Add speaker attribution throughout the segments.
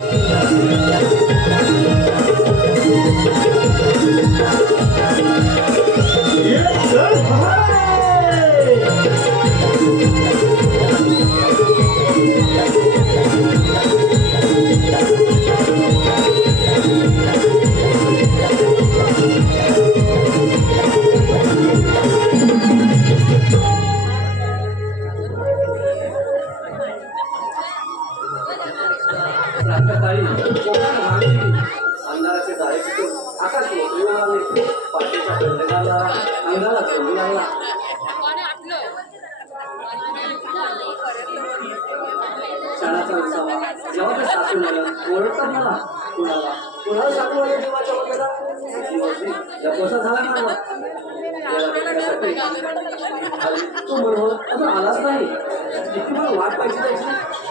Speaker 1: प्रातःकाळी कोकण भागातील अंधाराचे दारे आकाश लागले पाठीच्या लागला. क्षणाचा विसावा. जेव्हा ते ओळखतात मला कुणाला? कुणाला सासू आले झाला माझा तू बरोबर अजून आलाच नाही. इतकी मला वाट पाहिजे त्याची.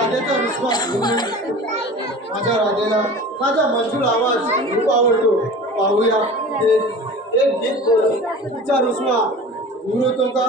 Speaker 2: राधेचा विश्वास माझ्या राधेला माझा मजूर आवाज़ खूप आवडतो पाहूया एक गीत बोल तिचा रुसवा दूर होतो का